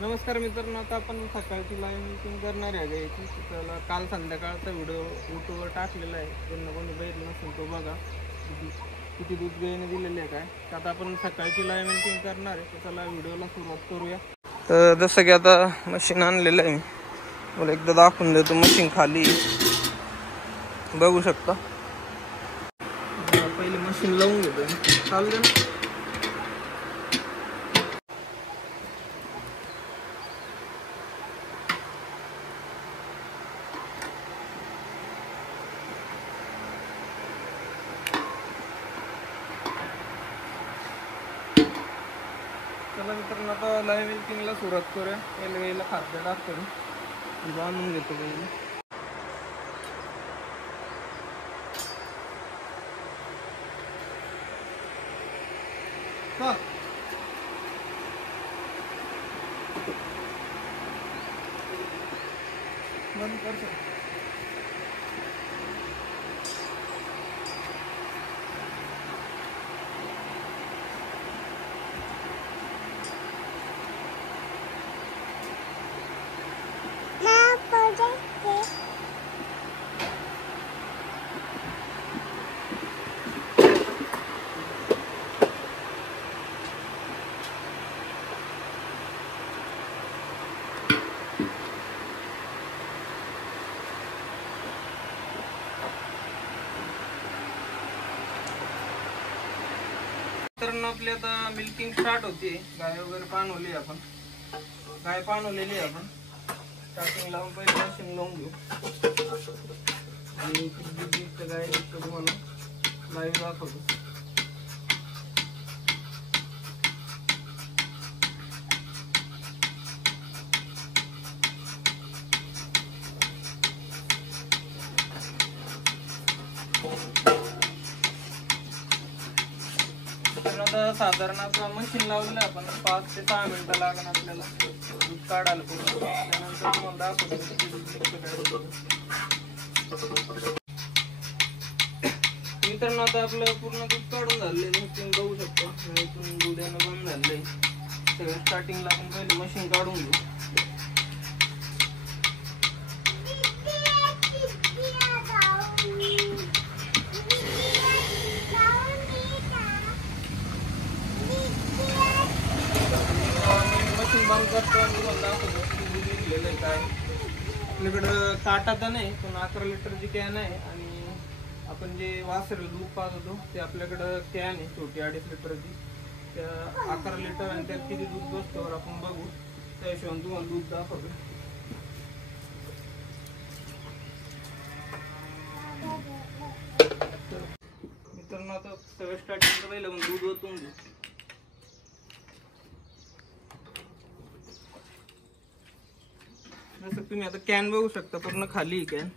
नमस्कार मित्रांनो, आता आपण सकाळची लाईव्ह मीटिंग करणार आहे गायची. त्याला काल संध्याकाळचा व्हिडिओ यूट्यूबवर टाकलेला आहे. ज्यांना कोणी बघितलं नसेल तो बघा, किती दूध गायीने दिलेले आहे काय. तर आता आपण सकाळची लाईव्ह मीटिंग करणार आहे, तर चला व्हिडिओला सुरुवात करूया. तर जसं की आता मशीन आणलेलं आहे, मला एकदा दाखवून देतो. मशीन खाली बघू शकता. पहिले मशीन लावून घेतो, चालू ना. चला मित्रांनो, आता लाईव्ह मिल्किंगला सुरुवात करूया. पहिले गाईला खाद्य टाकतो, बांधून घेतो पहिले. बंद कर सर. मित्रांनो, आपली आता मिल्किंग स्टार्ट होते. गाय वगैरे पाणवली आपण, गाय पाणवलेली आहे आपण. स्टार्टिंग लावून पहिले मशीन लावून घेऊ आणि गाय तुम्हाला लाईव्ह दाखवतो. आता साधारण आता मशीन लावलेलं आहे आपण. 5 ते 6 मिनिटं लागणार आपल्याला दूध काढायला पूर्ण. त्यानंतर तुम्हाला दाखवतो मित्रांनो. आता आपलं पूर्ण दूध काढून झालेलं आहे, तुम्ही बघू शकता. इथून दूध येणं बंद झालेलं आहे. सगळं स्टार्टिंगला आपण पहिले मशीन काढून घेऊ. बंद करतो आणि तुम्हाला दाखवतो दूध निघलेलं आहे काय. आपल्याकडं काटा तर नाही, पण 11 लिटरची कॅन आहे. आणि आपण जे वासरेला दूध पाजतो ते आपल्याकडं कॅन आहे छोटी 2.5 लिटरची. त्या 11 लिटर आणि त्यात किती दूध बसतो आपण बघू. त्या हिशोबाने तुम्हाला दूध दाखवतो. मित्रांनो, आता सगळं स्टार्टिंग पहिलं मग दूध ओतून घेऊ. जसं तुम्ही आता कॅन बघू शकता, पूर्ण खाली कॅन.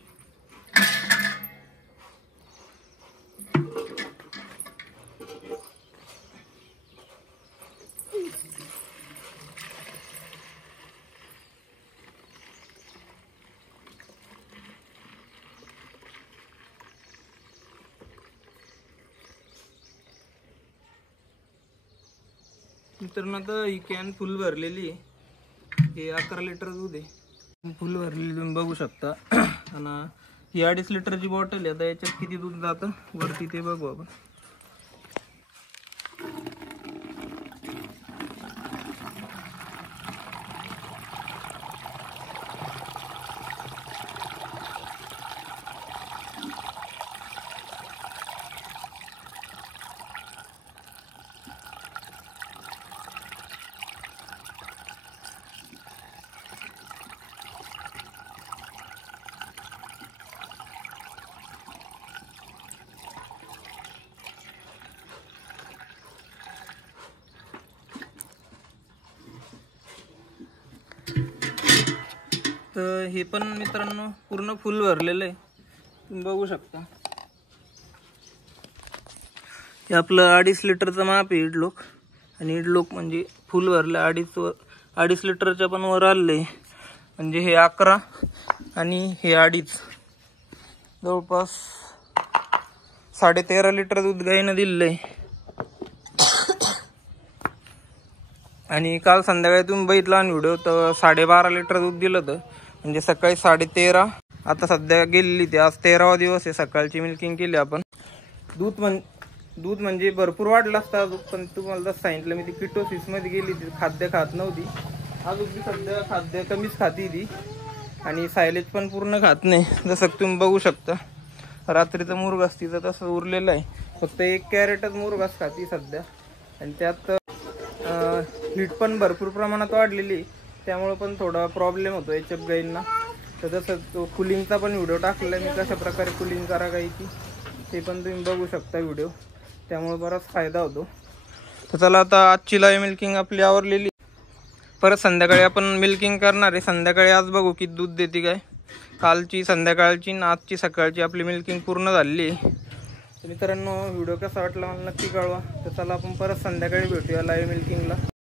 मित्रांनो, आता ही कॅन फुल भरलेली आहे. हे 11 लिटर दूध आहे, फुल भरलेली तुम्ही बघू शकता. आणि ही 2.5 लिटरची बॉटल आहे. आता याच्यात किती दूध जातं वरती ते बघू आपण. तर हे पण मित्रांनो पूर्ण फुल भरलेलं आहे, तुम्ही बघू शकता. हे आपलं 2.5 लिटरचं माप आहे इडलोक. आणि इडलोक म्हणजे फुल भरलं 2.5 लिटरच्या पण वर आले. म्हणजे हे 11 आणि हे 2.5, जवळपास 13.5 लिटर दूध गाईनं दिलेलं आहे. आणि काल संध्याकाळी तुम्ही बघितला व्हिडिओ तर 12.5 लिटर दूध दिलं होतं, म्हणजे सकाळी 13.5, आता सध्या गेलेली ते आज 13वा दिवस आहे. सकाळची मिल्किंग केली आपण. दूध म्हणजे भरपूर वाढलं असतं, पण तुम्हाला जसं सांगितलं मी ती किटोसिसमध्ये गेली, ती खाद्य खात नव्हती. अजून ती सध्या खाद्य कमीच खाती ती, आणि सायलेज पण पूर्ण खात नाही. जसं तुम्ही बघू शकता रात्रीचं मुरघास तिचं तसं उरलेलं आहे, फक्त 1 कॅरेटच मुरघास खाती सध्या. आणि त्यात हीट पण भरपूर प्रमाणात वाढलेली, त्यामुळं पण थोडा प्रॉब्लेम होतो HF गाईंना. तर जसं तो कुलिंगचा पण व्हिडिओ टाकलेला मी, कशा प्रकारे कुलिंग करा गाईची, ते पण तुम्ही बघू शकता व्हिडिओ, त्यामुळे बराच फायदा होतो. तर चला आता आजची लाईव्ह मिल्किंग आपली आवरलेली. परत संध्याकाळी आपण मिल्किंग करणार आहे. संध्याकाळी आज बघू किती दूध देते काय. कालची संध्याकाळची आणि आजची सकाळची आपली मिल्किंग पूर्ण झालेली आहे. तर मित्रांनो व्हिडिओ कसा वाटला मला नक्की कळवा. तर चला आपण परत संध्याकाळी भेटूया लाईव्ह मिल्किंगला.